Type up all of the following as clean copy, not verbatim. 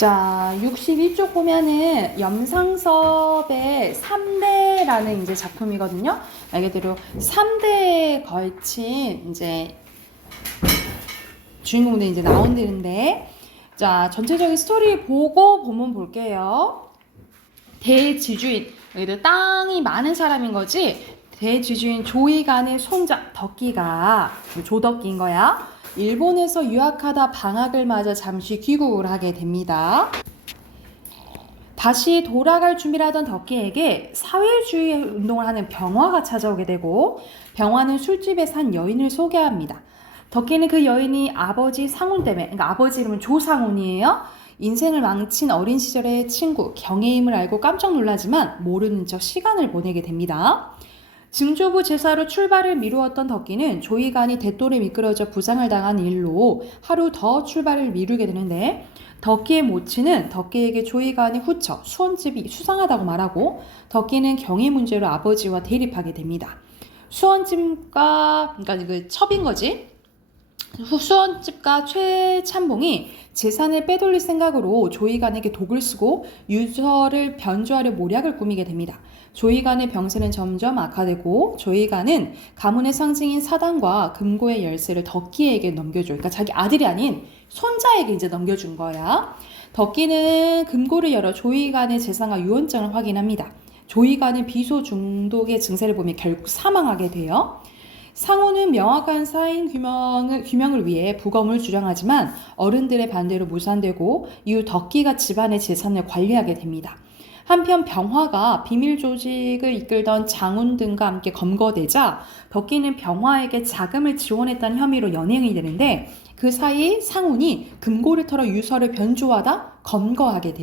자, 62쪽 보면은 염상섭의 3대라는 이제 작품이거든요. 말 그대로 3대에 걸친 이제 주인공들이 이제 나온다는데, 자, 전체적인 스토리 보고 본문 볼게요. 대지주인, 여기도 땅이 많은 사람인 거지. 대지주인 조이간의 손자 덕기가, 조덕기인 거야. 일본에서 유학하다 방학을 맞아 잠시 귀국을 하게 됩니다. 다시 돌아갈 준비를 하던 덕기에게 사회주의 운동을 하는 병화가 찾아오게 되고, 병화는 술집에 산 여인을 소개합니다. 덕기는 그 여인이 아버지 상훈 때문에, 그러니까 아버지 이름은 조상훈이에요. 인생을 망친 어린 시절의 친구 경혜임을 알고 깜짝 놀라지만 모르는 척 시간을 보내게 됩니다. 증조부 제사로 출발을 미루었던 덕기는 조이간이 대돌에 미끄러져 부상을 당한 일로 하루 더 출발을 미루게 되는데, 덕기의 모친은 덕기에게 조이간이 후처 수원집이 수상하다고 말하고, 덕기는 경의 문제로 아버지와 대립하게 됩니다. 수원집과, 그러니까 그 첩인 거지. 수원집과 최찬봉이 재산을 빼돌릴 생각으로 조이간에게 독을 쓰고 유서를 변조하려 모략을 꾸미게 됩니다. 조이간의 병세는 점점 악화되고, 조이간은 가문의 상징인 사단과 금고의 열쇠를 덕기에게 넘겨줘. 그러니까 자기 아들이 아닌 손자에게 이제 넘겨준 거야. 덕기는 금고를 열어 조이간의 재산과 유언장을 확인합니다. 조이간은 비소 중독의 증세를 보며 결국 사망하게 돼요. 상호는 명확한 사인 규명을 위해 부검을 주장하지만 어른들의 반대로 무산되고, 이후 덕기가 집안의 재산을 관리하게 됩니다. 한편 병화가 비밀 조직을 이끌던 장훈 등과 함께 검거되자 덕기는 병화에게 자금을 지원했다는 혐의로 연행이 되는데, 그 사이 상훈이 금고를 털어 유서를 변조하다 검거되게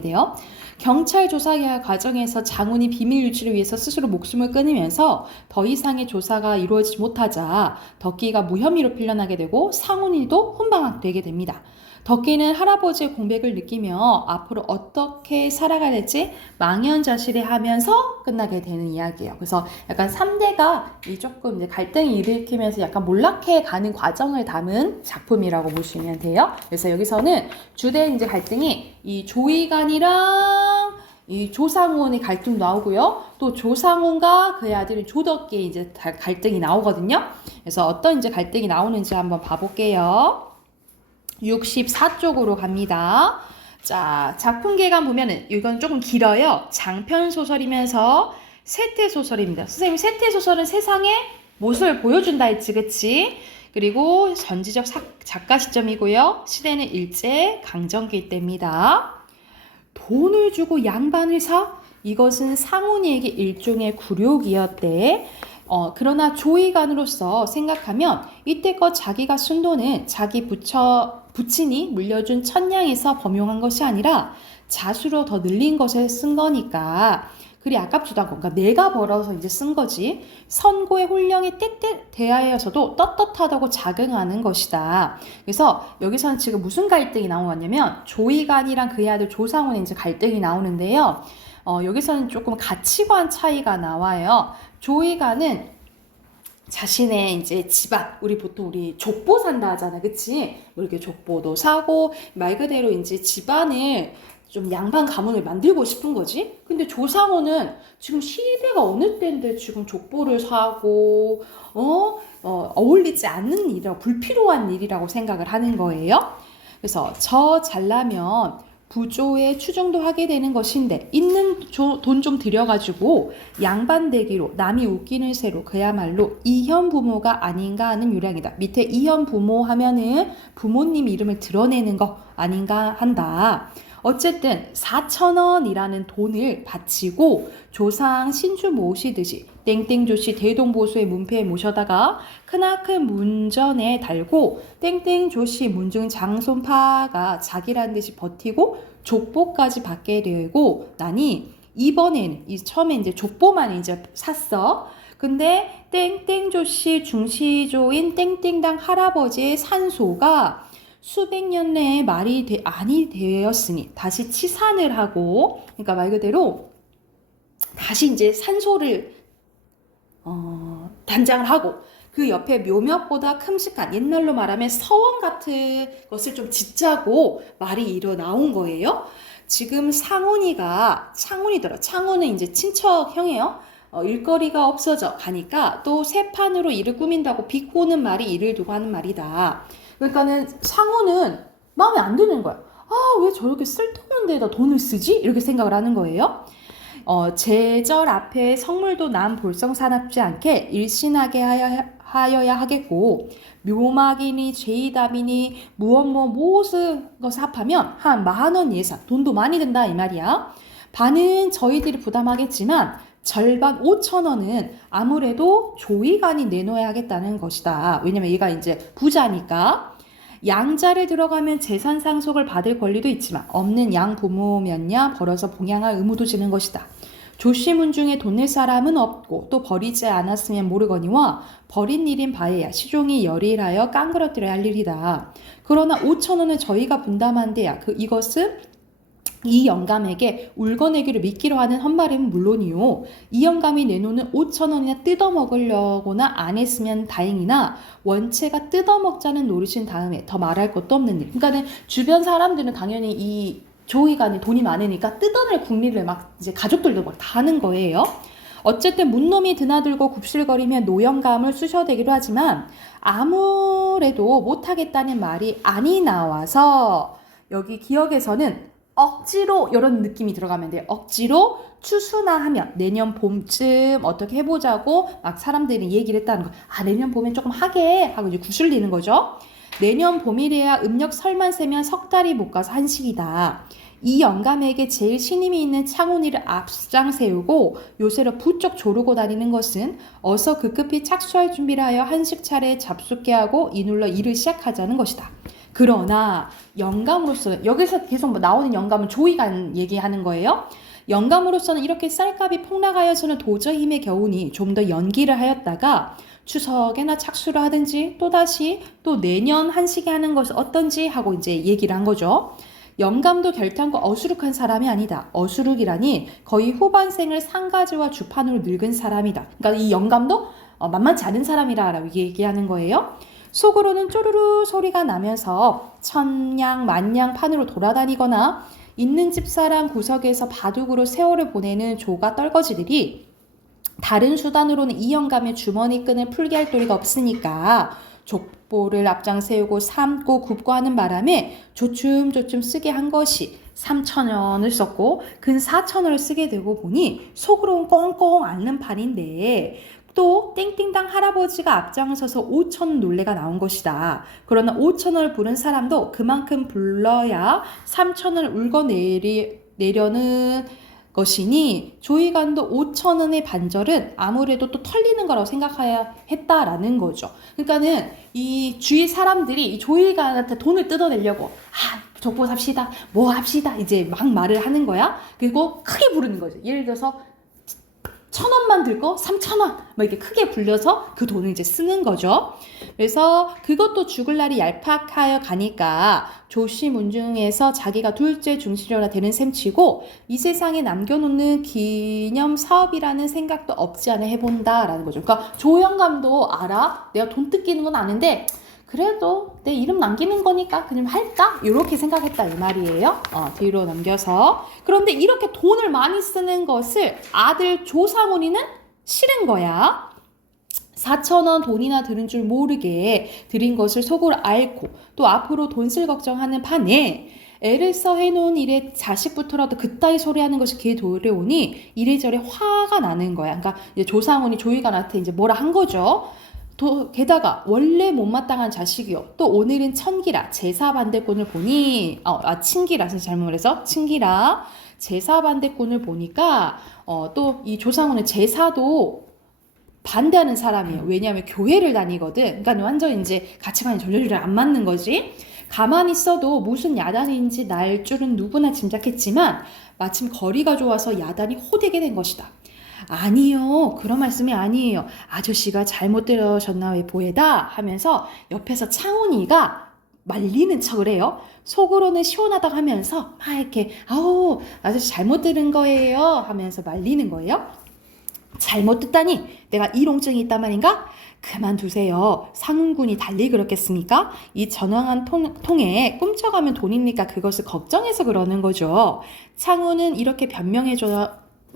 돼요. 경찰 조사 과정에서 장훈이 비밀 유지를 위해서 스스로 목숨을 끊으면서 더 이상의 조사가 이루어지지 못하자 덕기가 무혐의로 풀려나게 되고, 상훈이도 훈방되게 됩니다. 덕기는 할아버지의 공백을 느끼며 앞으로 어떻게 살아가야 될지 망연자실해하면서 끝나게 되는 이야기예요. 그래서 약간 3대가 조금 이제 갈등을 일으키면서 약간 몰락해 가는 과정을 담은 작품이라고 보시면 돼요. 그래서 여기서는 주된 이제 갈등이 이 조이간이랑 이 조상훈의 갈등 나오고요. 또 조상훈과 그의 아들인 조덕기의 이제 갈등이 나오거든요. 그래서 어떤 이제 갈등이 나오는지 한번 봐볼게요. 64쪽으로 갑니다. 자, 작품 개간 보면은 이건 조금 길어요. 장편 소설이면서 세태 소설입니다. 선생님, 세태 소설은 세상의 모습을 보여준다 했지, 그치? 그리고 전지적 작가 시점이고요. 시대는 일제 강점기 때입니다. 돈을 주고 양반을 사? 이것은 상훈이에게 일종의 굴욕이었대. 그러나 조이간으로서 생각하면 이때껏 자기가 쓴 돈은 자기 부친이 물려준 천냥에서 범용한 것이 아니라 자수로 더 늘린 것에 쓴 거니까 그리 아깝지도 않고, 그러니까 내가 벌어서 이제 쓴 거지. 선고의 혼령이 대하여서도 떳떳하다고 자긍하는 것이다. 그래서 여기서는 지금 무슨 갈등이 나오냐면 조이간이랑 그의 아들 조상훈의 이제 갈등이 나오는데요. 여기서는 조금 가치관 차이가 나와요. 조이간은 자신의 이제 집안, 보통 족보 산다 하잖아, 그치? 뭐 이렇게 족보도 사고, 말 그대로 이제 집안을 좀 양반 가문을 만들고 싶은 거지? 근데 조상호는 지금 시대가 어느 때인데 지금 족보를 사고, 어울리지 않는 일이라고, 불필요한 일이라고 생각을 하는 거예요. 그래서 저 잘나면 부조에 추정도 하게 되는 것인데 있는 돈 좀 들여가지고 양반되기로 남이 웃기는 새로 그야말로 이현 부모가 아닌가 하는 요량이다. 밑에 이현 부모 하면은 부모님 이름을 드러내는 거 아닌가 한다. 어쨌든 4,000원이라는 돈을 바치고 조상 신주 모시듯이 땡땡조씨 대동보수의 문패에 모셔다가 크나큰 문전에 달고 땡땡조씨 문중 장손파가 자기라는 듯이 버티고 족보까지 받게 되고 나니 이번에는 처음에 이제 족보만 이제 샀어. 근데 땡땡조씨 중시조인 땡땡당 할아버지의 산소가 수백 년 내에 말이 아니 되었으니 다시 치산을 하고, 그러니까 말 그대로 다시 이제 산소를 단장을 하고, 그 옆에 묘몇보다 큼직한 옛날로 말하면 서원 같은 것을 좀 짓자고 말이 일어 나온 거예요. 지금 창훈이더라. 창훈은 이제 친척형이에요. 일거리가 없어져 가니까 또 새 판으로 일을 꾸민다고 비꼬는 말이 이를 두고 하는 말이다. 그러니까는 상우는 마음에 안 드는 거야. 아, 왜 저렇게 쓸데없는 데다 돈을 쓰지? 이렇게 생각을 하는 거예요. 제절 앞에 성물도 남 볼성사납지 않게 일신하게 하여야 하겠고, 묘막이니 죄의담이니 무슨 것을 합하면 한 10,000원 예산, 돈도 많이 든다 이 말이야. 반은 저희들이 부담하겠지만 절반 5,000원은 아무래도 조이간이 내놓아야 하겠다는 것이다. 왜냐면 얘가 이제 부자니까. 양자를 들어가면 재산 상속을 받을 권리도 있지만 없는 양 부모면야 벌어서 봉양할 의무도 지는 것이다. 조씨문중에 돈 낼 사람은 없고 또 버리지 않았으면 모르거니와 버린 일인 바에야 시종이 열일하여 깡그러뜨려야 할 일이다. 그러나 5,000원을 저희가 분담한대야 이것은 이 영감에게 울거내기를 믿기로 하는 헛말임은 물론이요. 이 영감이 내놓는 5,000원이나 뜯어먹으려고나 안 했으면 다행이나 원체가 뜯어먹자는 노릇인 다음에 더 말할 것도 없는 일. 그러니까는 주변 사람들은 당연히 이 조이간에 돈이 많으니까 뜯어낼 궁리를 막 이제 가족들도 막 다 하는 거예요. 어쨌든 문놈이 드나들고 굽실거리며 노영감을 쑤셔대기로 하지만 아무래도 못하겠다는 말이 아니 나와서 여기 기억에서는 억지로 이런 느낌이 들어가면 돼요. 억지로 추수나 하면 내년 봄쯤 어떻게 해보자고 막 사람들이 얘기를 했다는 거. 아, 내년 봄엔 조금 하게 하고 이제 구슬리는 거죠. 내년 봄이래야 음력 설만 세면 석 달이 못 가서 한식이다. 이 영감에게 제일 신임이 있는 창훈이를 앞장 세우고 요새로 부쩍 조르고 다니는 것은 어서 급급히 착수할 준비를 하여 한식 차례에 잡숫게 하고 이눌러 일을 시작하자는 것이다. 그러나 영감으로서는 여기서 계속 나오는 영감은 조이간 얘기하는 거예요. 영감으로서는 이렇게 쌀값이 폭락하여서는 도저히 힘에 겨우니 좀 더 연기를 하였다가 추석에나 착수를 하든지 또다시 또 내년 한식에 하는 것은 어떤지 하고 이제 얘기를 한 거죠. 영감도 결탄코 어수룩한 사람이 아니다. 어수룩이라니 거의 후반생을 상가지와 주판으로 늙은 사람이다. 그러니까 이 영감도 만만치 않은 사람이라고 얘기하는 거예요. 속으로는 쪼르르 소리가 나면서 천냥 만냥 판으로 돌아다니거나 있는 집사람 구석에서 바둑으로 세월을 보내는 조가 떨거지들이 다른 수단으로는 이 영감의 주머니 끈을 풀게 할 도리가 없으니까 족보를 앞장 세우고 삶고 굽고 하는 바람에 조춤조춤 쓰게 한 것이 3,000원을 썼고 근 4,000원을 쓰게 되고 보니 속으로는 꽁꽁 앓는 판인데 또 땡땡당 할아버지가 앞장서서 5,000원 놀래가 나온 것이다. 그러나 5,000원을 부른 사람도 그만큼 불러야 3,000원을 울거내려는 것이니 조이간도 5,000원의 반절은 아무래도 또 털리는 거라고 생각해야 했다라는 거죠. 그러니까는 이 주위 사람들이 이 조이간한테 돈을 뜯어내려고 족보 삽시다, 뭐 합시다 이제 막 말을 하는 거야. 그리고 크게 부르는 거죠. 예를 들어서 1,000원만 들고 3,000원 막 이렇게 크게 불려서 그 돈을 이제 쓰는 거죠. 그래서 그것도 죽을 날이 얄팍하여 가니까 조씨문중에서 자기가 둘째 중시료나 되는 셈치고 이 세상에 남겨놓는 기념 사업이라는 생각도 없지 않아 해본다라는 거죠. 그러니까 조영감도 알아. 내가 돈 뜯기는 건 아는데 그래도 내 이름 남기는 거니까 그냥 할까? 이렇게 생각했다 이 말이에요. 뒤로 넘겨서. 그런데 이렇게 돈을 많이 쓰는 것을 아들 조상훈이는 싫은 거야. 4,000원 돈이나 드는 줄 모르게 드린 것을 속으로 앓고 또 앞으로 돈 쓸 걱정하는 판에 애를 써 해놓은 일에 자식부터라도 그따위 소리 하는 것이 귀에 들어오니 이래저래 화가 나는 거야. 그러니까 이제 조상훈이 조이간한테 이제 뭐라 한 거죠. 게다가 원래 못마땅한 자식이요. 또 오늘은 천기라 제사 반대꾼을 보니 친기라 잘못 말해서 친기라 제사 반대꾼을 보니까 또 이 조상훈은 제사도 반대하는 사람이에요. 왜냐하면 교회를 다니거든. 그러니까 완전 이제 가치관이 전혀 안 맞는 거지. 가만히 있어도 무슨 야단인지 날 줄은 누구나 짐작했지만 마침 거리가 좋아서 야단이 호되게 된 것이다. 아니요. 그런 말씀이 아니에요. 아저씨가 잘못 들으셨나 왜 보에다 하면서 옆에서 창훈이가 말리는 척을 해요. 속으로는 시원하다고 하면서 막 이렇게 아우 아저씨 잘못 들은 거예요 하면서 말리는 거예요. 잘못 듣다니 내가 이롱증이 있단 말인가? 그만두세요. 상훈군이 달리 그렇겠습니까? 이 전황한 통에 꿈쩍하면 돈입니까? 그것을 걱정해서 그러는 거죠. 창훈은 이렇게 변명해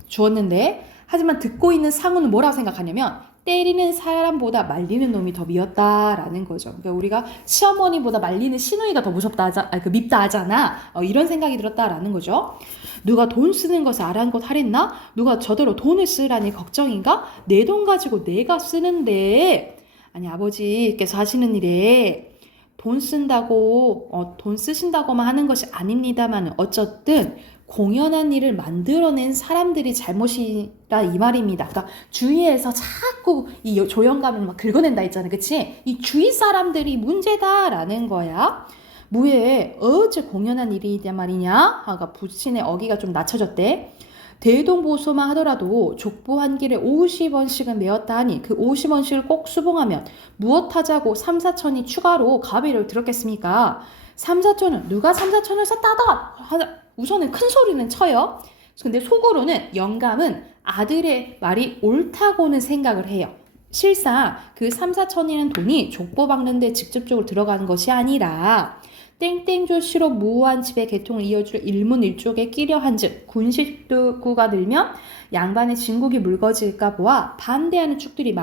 주었는데 하지만 듣고 있는 상훈은 뭐라고 생각하냐면 때리는 사람보다 말리는 놈이 더 미웠다라는 거죠. 그러니까 우리가 시어머니보다 말리는 시누이가 더 무섭다 밉다 하잖아. 이런 생각이 들었다라는 거죠. 누가 돈 쓰는 것을 아랑곳하랬나? 누가 저대로 돈을 쓰라니 걱정인가? 내 돈 가지고 내가 쓰는데 아니 아버지께서 하시는 일에 돈 쓴다고 돈 쓰신다고만 하는 것이 아닙니다만 어쨌든 공연한 일을 만들어낸 사람들이 잘못이라 이 말입니다. 그러니까 주위에서 자꾸 이 조영감을 막 긁어낸다 했잖아, 그치? 이 주위 사람들이 문제다라는 거야. 뭐에 어째 공연한 일이냐 말이냐? 아까 부친의 어기가 좀 낮춰졌대. 대동보소만 하더라도 족보 한 길에 50원씩은 메었다 하니 그 50원씩을 꼭 수봉하면 무엇하자고 3, 4천이 추가로 가비를 들었겠습니까? 3, 4천은 누가 3, 4천을 썼다다 우선은 큰 소리는 쳐요. 근데 속으로는 영감은 아들의 말이 옳다고는 생각을 해요. 실상 그 3, 4천이라는 돈이 족보 박는데 직접적으로 들어가는 것이 아니라 땡땡조시로 무한 집의 개통을 이어줄 일문일족에 끼려 한즉 군식구가 늘면 양반의 진국이 묽어질까 보아 반대하는 축들이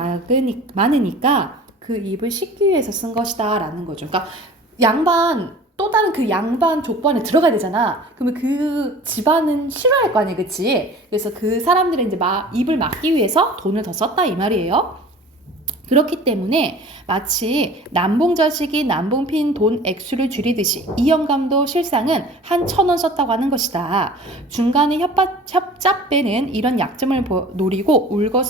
많으니까 그 입을 씻기 위해서 쓴 것이다 라는 거죠. 그러니까 양반 또 다른 그 양반 족보 안에 들어가야 되잖아. 그러면 그 집안은 싫어할 거 아니야, 그치? 그래서 그 사람들은 이제 입을 막기 위해서 돈을 더 썼다 이 말이에요. 그렇기 때문에 마치 남봉자식이 남봉핀 돈 액수를 줄이듯이 이 영감도 실상은 한 1,000원 썼다고 하는 것이다. 중간에 협잡배는 이런 약점을 노리고 울고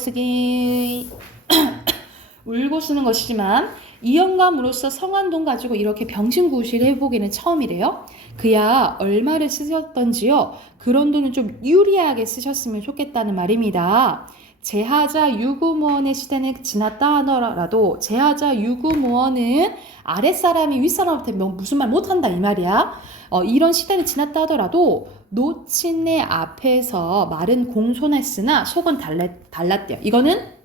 쓰는 것이지만 이 영감으로서 성한 돈 가지고 이렇게 병신구실을 해보기는 처음이래요. 그야 얼마를 쓰셨던지요. 그런 돈은 좀 유리하게 쓰셨으면 좋겠다는 말입니다. 제하자 유구무원의 시대는 지났다 하더라도 제하자 유구무원은 아랫사람이 윗사람한테 무슨 말 못한다 이 말이야. 이런 시대는 지났다 하더라도 노친네 앞에서 말은 공손했으나 속은 달랐대요. 이거는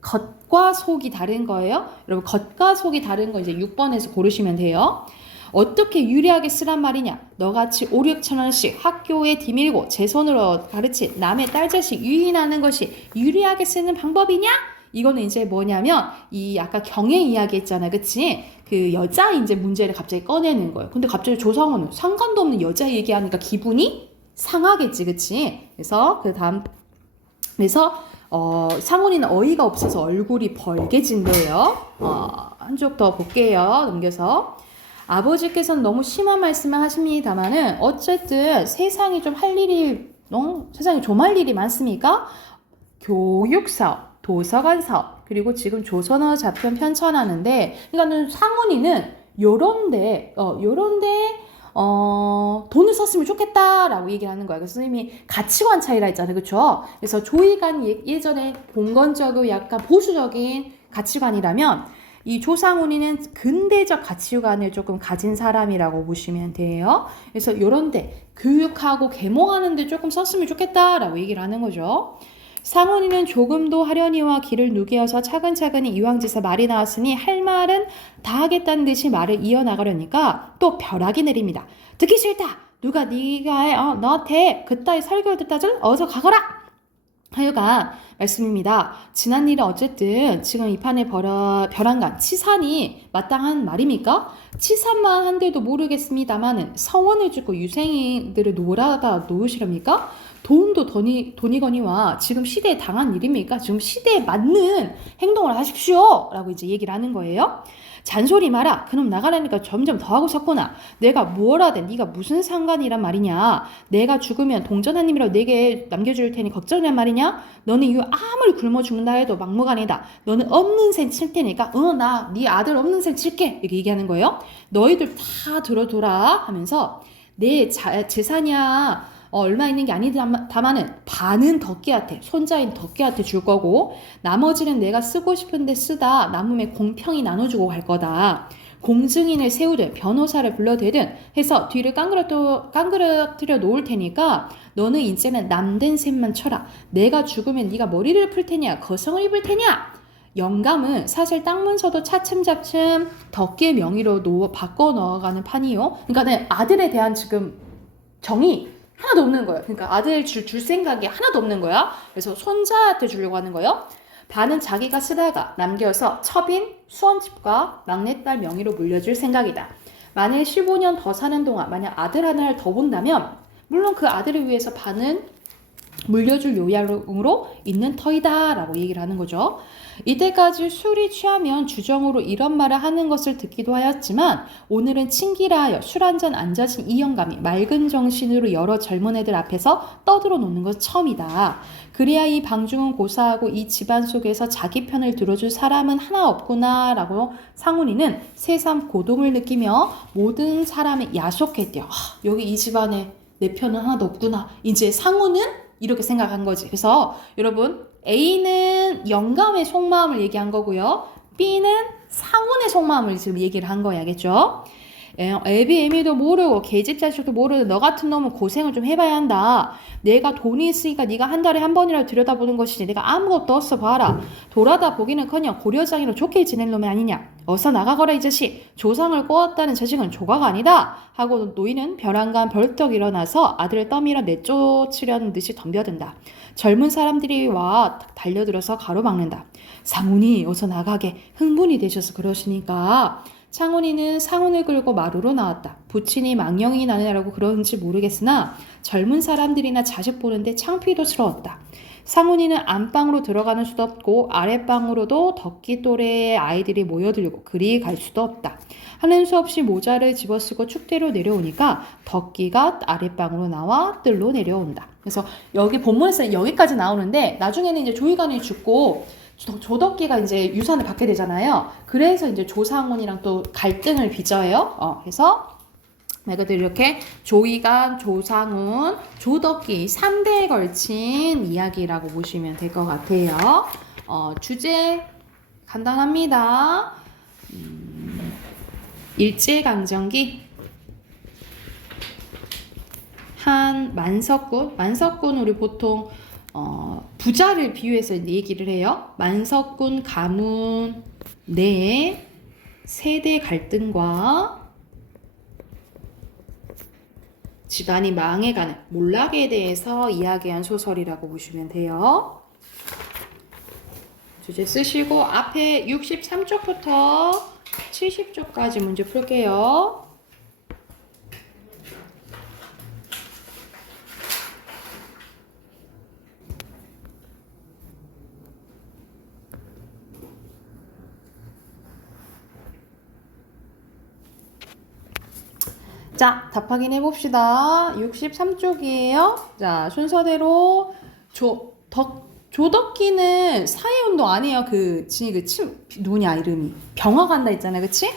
겉과 속이 다른 거예요. 여러분 겉과 속이 다른 거 이제 6번에서 고르시면 돼요. 어떻게 유리하게 쓰란 말이냐? 너같이 5, 6천 원씩 학교에 디밀고 제 손으로 가르친 남의 딸자식 유인하는 것이 유리하게 쓰는 방법이냐? 이거는 이제 뭐냐면 이 아까 경의 이야기 했잖아, 그치? 그 여자 이제 문제를 갑자기 꺼내는 거예요. 근데 갑자기 조상원은 상관도 없는 여자 얘기하니까 기분이 상하겠지, 그치? 그래서 상훈이는 어이가 없어서 얼굴이 벌개진대요. 한 쪽 더 볼게요. 넘겨서. 아버지께서는 너무 심한 말씀을 하십니다만은 어쨌든 세상이 좀 할 일이 세상에 좀 할 일이 많습니까? 교육사업, 도서관사업, 그리고 지금 조선어 자편 편찬하는데 그러니까는 상훈이는 요런데 돈을 썼으면 좋겠다라고 얘기를 하는 거예요. 그래서 선생님이 가치관 차이라 했잖아요. 그렇죠? 그래서 조이간 예전에 봉건적이고 약간 보수적인 가치관이라면 이 조상훈이는 근대적 가치관을 조금 가진 사람이라고 보시면 돼요. 그래서 요런데 교육하고 계몽하는데 조금 썼으면 좋겠다라고 얘기를 하는 거죠. 상훈이는 조금도 하려니와 귀를 누게어서 차근차근히 이왕지사 말이 나왔으니 할 말은 다 하겠다는 듯이 말을 이어나가려니까 또 벼락이 내립니다. 듣기 싫다. 누가 네가 너한테 그따위 설교를 듣다 줄 어서 가거라. 하여간 말씀입니다. 지난 일은 어쨌든 지금 이 판에 벼랑간 치산이 마땅한 말입니까? 치산만 한데도 모르겠습니다만은 서원을 주고 유생들을 놀아다 놓으시렵니까? 돈도 돈이거니와 지금 시대에 당한 일입니까? 지금 시대에 맞는 행동을 하십시오! 라고 이제 얘기를 하는 거예요. 잔소리 마라. 그놈 나가라니까 점점 더 하고 섰구나. 내가 뭘 하든 네가 무슨 상관이란 말이냐. 내가 죽으면 동전한님이라도 내게 남겨줄 테니 걱정이란 말이냐. 너는 이거 아무리 굶어 죽는다 해도 막무가내다. 너는 없는 셈 칠 테니까 나 네 아들 없는 셈 칠게. 이렇게 얘기하는 거예요. 너희들 다 들어둬라 하면서 내 재산이야 얼마 있는 게 아니다마는 반은 덕기한테 손자인 덕기한테 줄 거고 나머지는 내가 쓰고 싶은데 쓰다 남음에 공평히 나눠주고 갈 거다. 공증인을 세우든 변호사를 불러대든 해서 뒤를 깡그러뜨려 놓을 테니까 너는 이제는 남된 셈만 쳐라. 내가 죽으면 네가 머리를 풀 테냐 거성을 입을 테냐. 영감은 사실 땅 문서도 차츰차츰 덕기의 명의로 바꿔 넣어가는 판이요. 그러니까 아들에 대한 지금 정이 하나도 없는 거예요. 그러니까 아들 줄 생각이 하나도 없는 거야. 그래서 손자한테 주려고 하는 거예요. 반은 자기가 쓰다가 남겨서 첩인 수원집과 막내딸 명의로 물려줄 생각이다. 만일 15년 더 사는 동안 만약 아들 하나를 더 본다면 물론 그 아들을 위해서 반은 물려줄 요약으로 있는 터이다 라고 얘기를 하는 거죠. 이때까지 술이 취하면 주정으로 이런 말을 하는 것을 듣기도 하였지만 오늘은 친기라 하여 술 한잔 앉아진 이 영감이 맑은 정신으로 여러 젊은 애들 앞에서 떠들어 놓는 것 처음이다. 그래야 이 방중은 고사하고 이 집안 속에서 자기 편을 들어줄 사람은 하나 없구나 라고 상훈이는 새삼 고동을 느끼며 모든 사람에 야속했대요. 여기 이 집안에 내 편은 하나도 없구나. 이제 상훈은 이렇게 생각한 거지. 그래서 여러분 A는 영감의 속마음을 얘기한 거고요. B는 상훈의 속마음을 지금 얘기를 한 거야. 알겠죠? 애비 애미도 모르고 계집 자식도 모르는 너 같은 놈은 고생을 좀 해봐야 한다. 내가 돈이 있으니까 네가 한 달에 한 번이라도 들여다보는 것이지 내가 아무것도 없어 봐라. 돌아다 보기는커녕 고려장이로 좋게 지낼 놈이 아니냐. 어서 나가거라 이 자식. 조상을 꼬았다는 자식은 조가가 아니다. 하고 노인은 벼랑간 벌떡 일어나서 아들을 떠밀어 내쫓으려는 듯이 덤벼든다. 젊은 사람들이 와 달려들어서 가로막는다. 상훈이 어서 나가게 흥분이 되셔서 그러시니까 창훈이는 상훈을 끌고 마루로 나왔다. 부친이 망령이 나느라고 그런지 모르겠으나 젊은 사람들이나 자식 보는데 창피도스러웠다. 상훈이는 안방으로 들어가는 수도 없고 아랫방으로도 덕기 또래의 아이들이 모여들고 그리 갈 수도 없다. 하는 수 없이 모자를 집어쓰고 축대로 내려오니까 덕기가 아랫방으로 나와 뜰로 내려온다. 그래서 여기 본문에서 여기까지 나오는데 나중에는 이제 조이간이 죽고 조덕기가 이제 유산을 받게 되잖아요. 그래서 이제 조상훈이랑 또 갈등을 빚어요. 그래서 말 그대로 이렇게 조이간, 조상훈, 조덕기 3대에 걸친 이야기라고 보시면 될 것 같아요. 주제 간단합니다. 일제강점기 한 만석군 우리 보통 부자를 비유해서 얘기를 해요. 만석군 가문 내 세대 갈등과 집안이 망해가는 몰락에 대해서 이야기한 소설이라고 보시면 돼요. 주제 쓰시고 앞에 63쪽부터 70쪽까지 문제 풀게요. 자, 답 확인해 봅시다. 63쪽이에요. 자, 순서대로 조덕기는 사회운동 안 해요. 누구냐, 이름이. 병화 간다 했잖아요. 그치?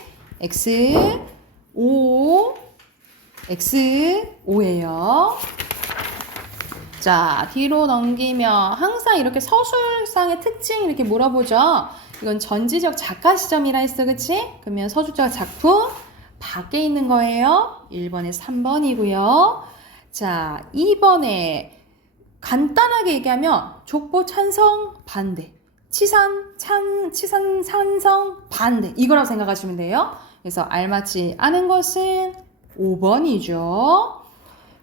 X오예요. 자, 뒤로 넘기면 항상 이렇게 서술상의 특징 이렇게 물어보죠. 이건 전지적 작가 시점이라 했어. 그치? 그러면 서술적 작품 밖에 있는 거예요. 1번에 3번이고요. 자, 2번에 간단하게 얘기하면 족보 찬성 반대, 치산 찬성 반대 이거라고 생각하시면 돼요. 그래서 알맞지 않은 것은 5번이죠.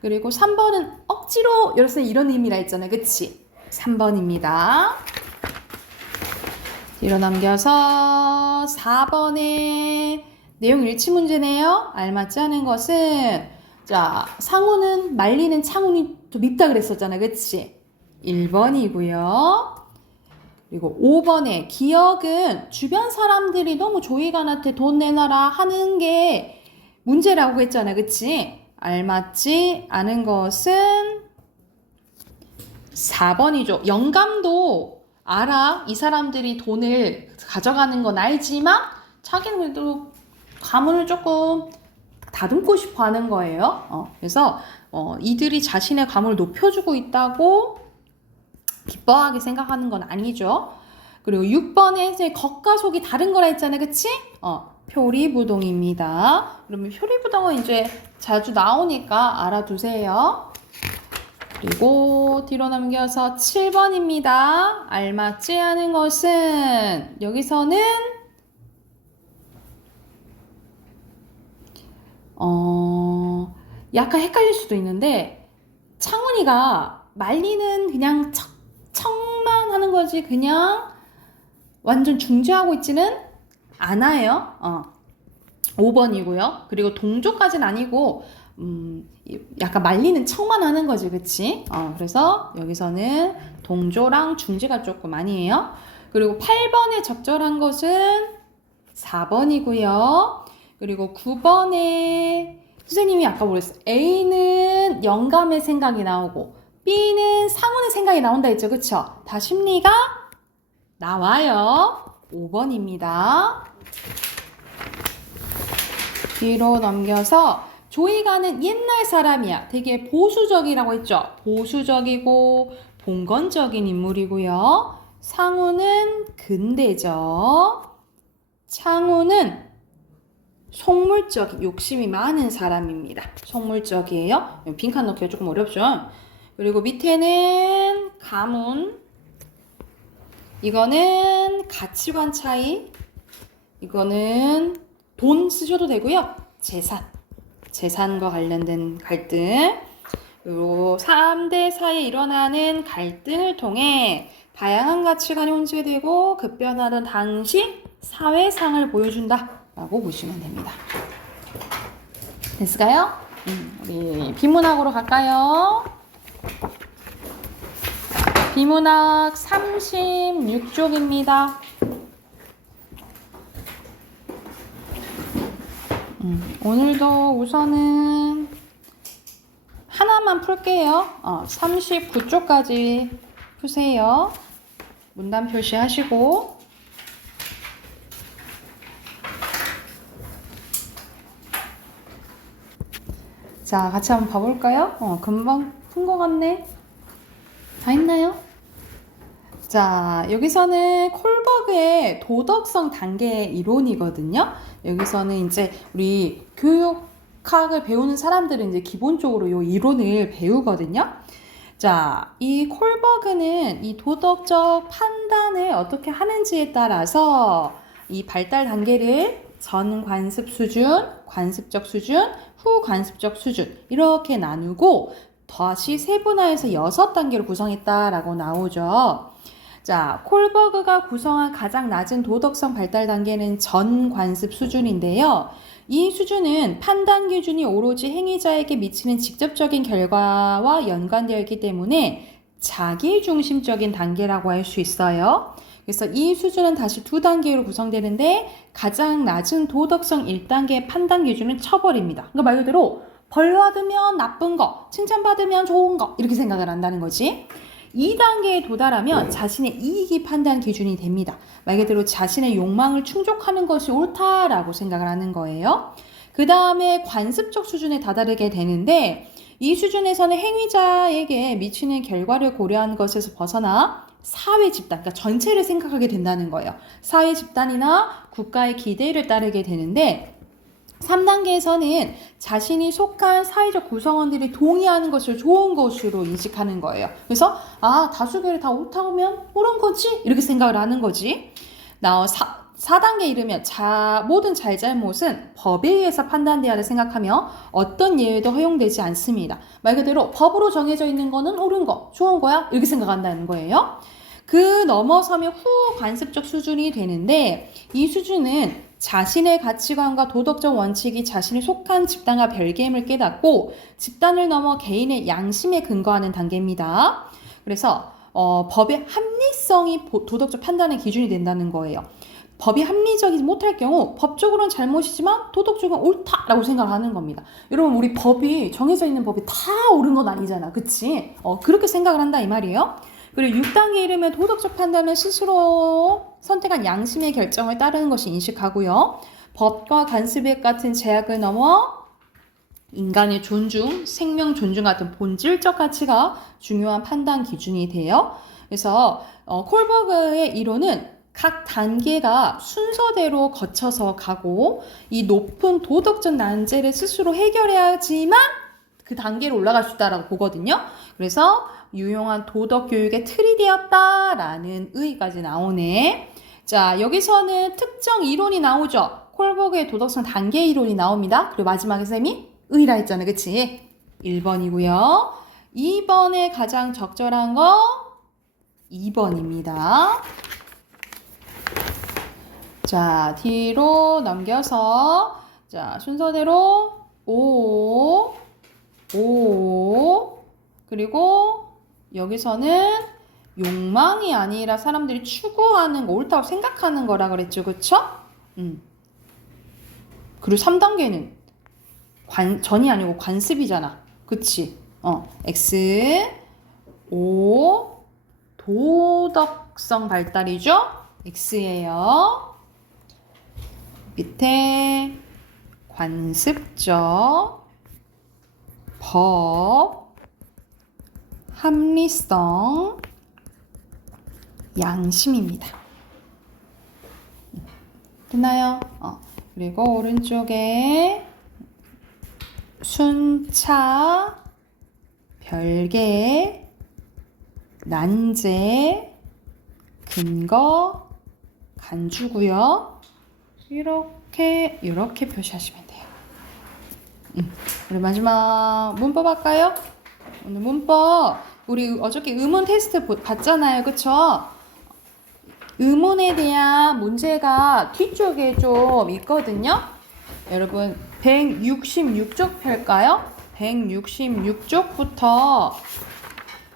그리고 3번은 억지로 이런 의미라 했잖아요. 그치? 3번입니다. 뒤로 넘겨서 4번에 내용 일치 문제네요. 알맞지 않은 것은 자, 상훈은 말리는 창훈이 좀 밉다 그랬었잖아. 그치? 1번이고요. 그리고 5번에 기억은 주변 사람들이 너무 조이간한테 돈 내놔라 하는 게 문제라고 했잖아. 그치? 알맞지 않은 것은 4번이죠. 영감도 알아. 이 사람들이 돈을 가져가는 건 알지만 자기는 그래도 가문을 조금 다듬고 싶어 하는 거예요. 그래서 이들이 자신의 가문을 높여주고 있다고 기뻐하게 생각하는 건 아니죠. 그리고 6번에 이제 겉과 속이 다른 거라 했잖아요. 그치? 표리부동입니다. 그러면 표리부동은 이제 자주 나오니까 알아두세요. 그리고 뒤로 넘겨서 7번입니다. 알맞지 않은 것은 여기서는 약간 헷갈릴 수도 있는데 창훈이가 말리는 그냥 척만 하는 거지 그냥 완전 중지하고 있지는 않아요. 5번이고요. 그리고 동조까지는 아니고 약간 말리는 척만 하는 거지, 그치? 그래서 여기서는 동조랑 중지가 조금 아니에요. 그리고 8번에 적절한 것은 4번이고요. 그리고 9번에 선생님이 아까 뭐랬어? A는 영감의 생각이 나오고 B는 상훈의 생각이 나온다 했죠, 그쵸? 다 심리가 나와요. 5번입니다. 뒤로 넘겨서 조이가는 옛날 사람이야. 되게 보수적이라고 했죠. 보수적이고 봉건적인 인물이고요. 상우는 근대적. 창우는 속물적, 욕심이 많은 사람입니다. 속물적이에요. 빈칸 넣기가 조금 어렵죠. 그리고 밑에는 가문. 이거는 가치관 차이. 이거는 돈 쓰셔도 되고요. 재산과 관련된 갈등. 그리고 3대 사이에 일어나는 갈등을 통해 다양한 가치관이 혼재되고 급변하던 당시 사회상을 보여준다 라고 보시면 됩니다. 됐을까요? 우리 비문학으로 갈까요? 비문학 36쪽입니다. 오늘도 우선은 하나만 풀게요. 39쪽까지 푸세요. 문단 표시하시고. 자, 같이 한번 봐볼까요? 금방 푼 것 같네. 다 했나요? 자, 여기서는 콜버그의 도덕성 단계 이론이거든요. 여기서는 이제 우리 교육학을 배우는 사람들은 이제 기본적으로 이 이론을 배우거든요. 자, 이 콜버그는 이 도덕적 판단을 어떻게 하는지에 따라서 이 발달 단계를 전 관습 수준, 관습적 수준, 후 관습적 수준 이렇게 나누고 다시 세분화해서 6단계로 구성했다라고 나오죠. 자, 콜버그가 구성한 가장 낮은 도덕성 발달 단계는 전 관습 수준인데요. 이 수준은 판단 기준이 오로지 행위자에게 미치는 직접적인 결과와 연관되어 있기 때문에 자기중심적인 단계라고 할 수 있어요. 그래서 이 수준은 다시 2단계로 구성되는데 가장 낮은 도덕성 1단계 판단 기준은 처벌입니다. 그러니까 말 그대로 벌 받으면 나쁜 거, 칭찬받으면 좋은 거 이렇게 생각을 한다는 거지. 2단계에 도달하면 자신의 이익이 판단 기준이 됩니다. 말 그대로 자신의 욕망을 충족하는 것이 옳다라고 생각을 하는 거예요. 그 다음에 관습적 수준에 다다르게 되는데 이 수준에서는 행위자에게 미치는 결과를 고려한 것에서 벗어나 사회 집단, 그러니까 전체를 생각하게 된다는 거예요. 사회 집단이나 국가의 기대를 따르게 되는데 3단계에서는 자신이 속한 사회적 구성원들이 동의하는 것을 좋은 것으로 인식하는 거예요. 그래서 다수결이 다 옳다면 옳은 거지? 이렇게 생각을 하는 거지. 4단계에 이르면 모든 잘잘못은 법에 의해서 판단되어야 생각하며 어떤 예외도 허용되지 않습니다. 말 그대로 법으로 정해져 있는 거는 옳은 거, 좋은 거야? 이렇게 생각한다는 거예요. 그 넘어서면 후 관습적 수준이 되는데 이 수준은 자신의 가치관과 도덕적 원칙이 자신이 속한 집단과 별개임을 깨닫고 집단을 넘어 개인의 양심에 근거하는 단계입니다. 그래서 법의 합리성이 도덕적 판단의 기준이 된다는 거예요. 법이 합리적이지 못할 경우 법적으로는 잘못이지만 도덕적으로는 옳다라고 생각하는 겁니다. 여러분 우리 법이 정해져 있는 법이 다 옳은 건 아니잖아. 그치? 그렇게 생각을 한다 이 말이에요. 그리고 6단계에 이르면 도덕적 판단은 스스로 선택한 양심의 결정을 따르는 것이 인식하고요. 법과 관습의 같은 제약을 넘어 인간의 존중, 생명 존중 같은 본질적 가치가 중요한 판단 기준이 돼요. 그래서 콜버그의 이론은 각 단계가 순서대로 거쳐서 가고 이 높은 도덕적 난제를 스스로 해결해야지만 그 단계로 올라갈 수 있다라고 보거든요. 그래서 유용한 도덕 교육의 틀이 되었다라는 의의까지 나오네. 자, 여기서는 특정 이론이 나오죠. 콜버그의 도덕성 단계 이론이 나옵니다. 그리고 마지막에 쌤이 의의라 했잖아, 그치? 1번이고요. 2번에 가장 적절한 거 2번입니다. 자, 뒤로 넘겨서 자, 순서대로 5, 그리고 여기서는 욕망이 아니라 사람들이 추구하는 거, 옳다고 생각하는 거라 그랬죠, 그쵸? 그리고 3단계는 전이 아니고 관습이잖아, 그치? X, O, 도덕성 발달이죠? X예요. 밑에 관습적, 법, 합리성, 양심입니다. 됐나요? 그리고 오른쪽에 순차, 별개, 난제, 근거, 간주고요. 이렇게 표시하시면 돼요. 그리고 마지막 문법 할까요? 오늘 문법 우리 어저께 의문 테스트 봤잖아요, 그쵸? 의문에 대한 문제가 뒤쪽에 좀 있거든요. 여러분 166쪽 펼까요? 166쪽부터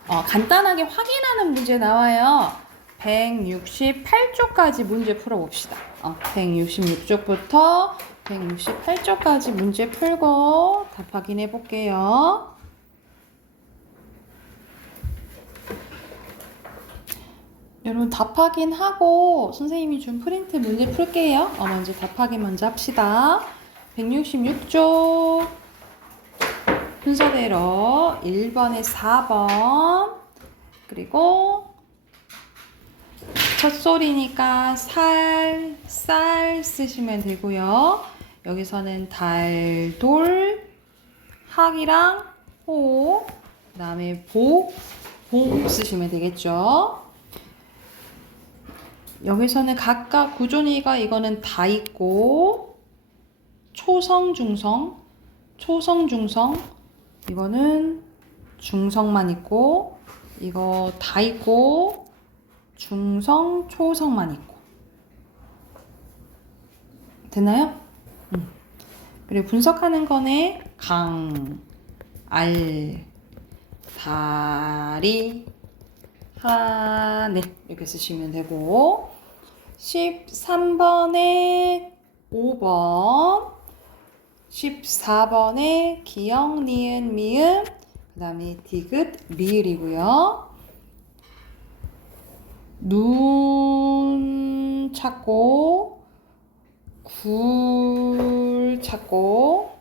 간단하게 확인하는 문제 나와요. 168쪽까지 문제 풀어봅시다. 166쪽부터 168쪽까지 문제 풀고 답 확인해 볼게요. 여러분 답 확인하고 선생님이 준 프린트 문제 풀게요. 먼저 답 확인 먼저 합시다. 166쪽 순서대로 1번에 4번 그리고 첫 소리니까 쌀 쓰시면 되고요. 여기서는 달, 돌, 학이랑 호, 그 다음에 봉 쓰시면 되겠죠. 여기서는 각각 구조니까 이거는 다 있고 초성, 중성, 이거는 중성만 있고 이거 다 있고 중성, 초성만 있고 됐나요? 그리고 분석하는 거네 강, 알, 다리, 하네 이렇게 쓰시면 되고 13번에 5번 14번에 기역, 니은, 미음 그 다음에 디귿, 리을이고요. 눈 찾고 굴 찾고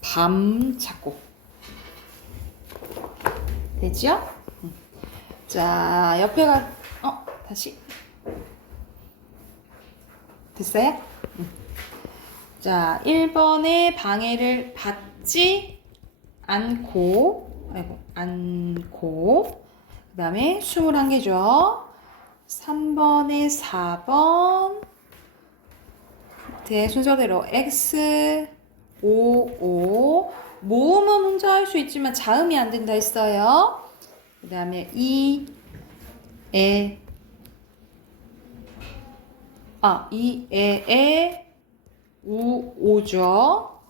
밤 찾고 되죠? 자, 옆에가 다시 됐어요? 자, 1번에 방해를 받지 않고 그 다음에 21개죠. 3번에 4번 순서대로 X, O, 모음은 혼자 할 수 있지만 자음이 안 된다 했어요. 그 다음에 이, 에, 오죠.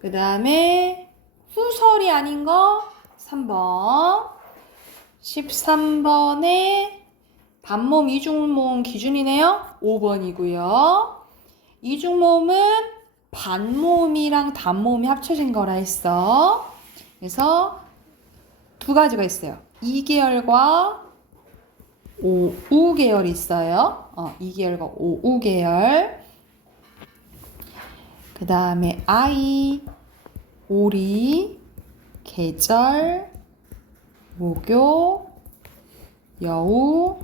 그 다음에 후설이 아닌 거 3번 13번에 반모음, 이중모음 기준이네요. 5번이고요. 이중모음은 반모음이랑 단모음이 합쳐진 거라 했어. 그래서 두 가지가 있어요. 2계열과 5우계열이 있어요. 2계열과 5우계열. 그 다음에 아이, 오리, 계절, 모교, 여우,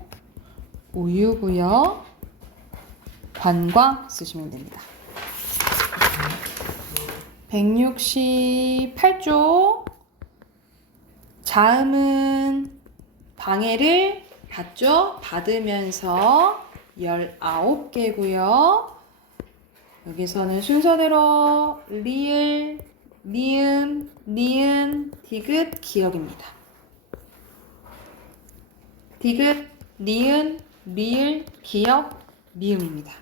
우유부여 관광 쓰시면 됩니다. 168쪽 자음은 방해를 받죠. 받으면서 19개고요. 여기서는 순서대로 리을, 미음, 니은, 디귿, 기역입니다. 디귿, 니은, 리을, 기역, 미음입니다.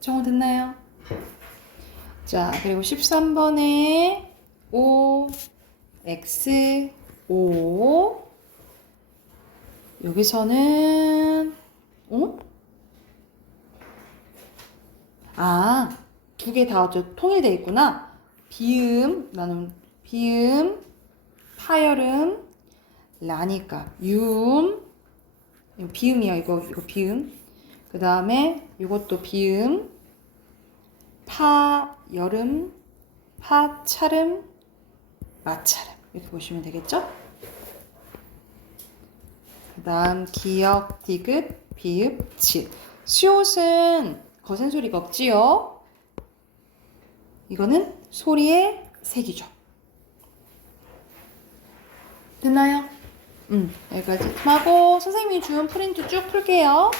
정리됐나요? 자, 그리고 13번에 O, X, O. 여기서는 두 개 다 통일되어 있구나. 비음, 나는 비음, 파열음, 라니까 유음, 비음이야. 이거 비음. 그 다음에 이것도 비음, 파 여름, 파 차름, 마차름 이렇게 보시면 되겠죠? 그 다음 기역, 디귿, 비읍, 읒. 시옷은 거센 소리가 없지요? 이거는 소리의 색이죠. 됐나요? 여기까지 하고 선생님이 준 프린트 쭉 풀게요.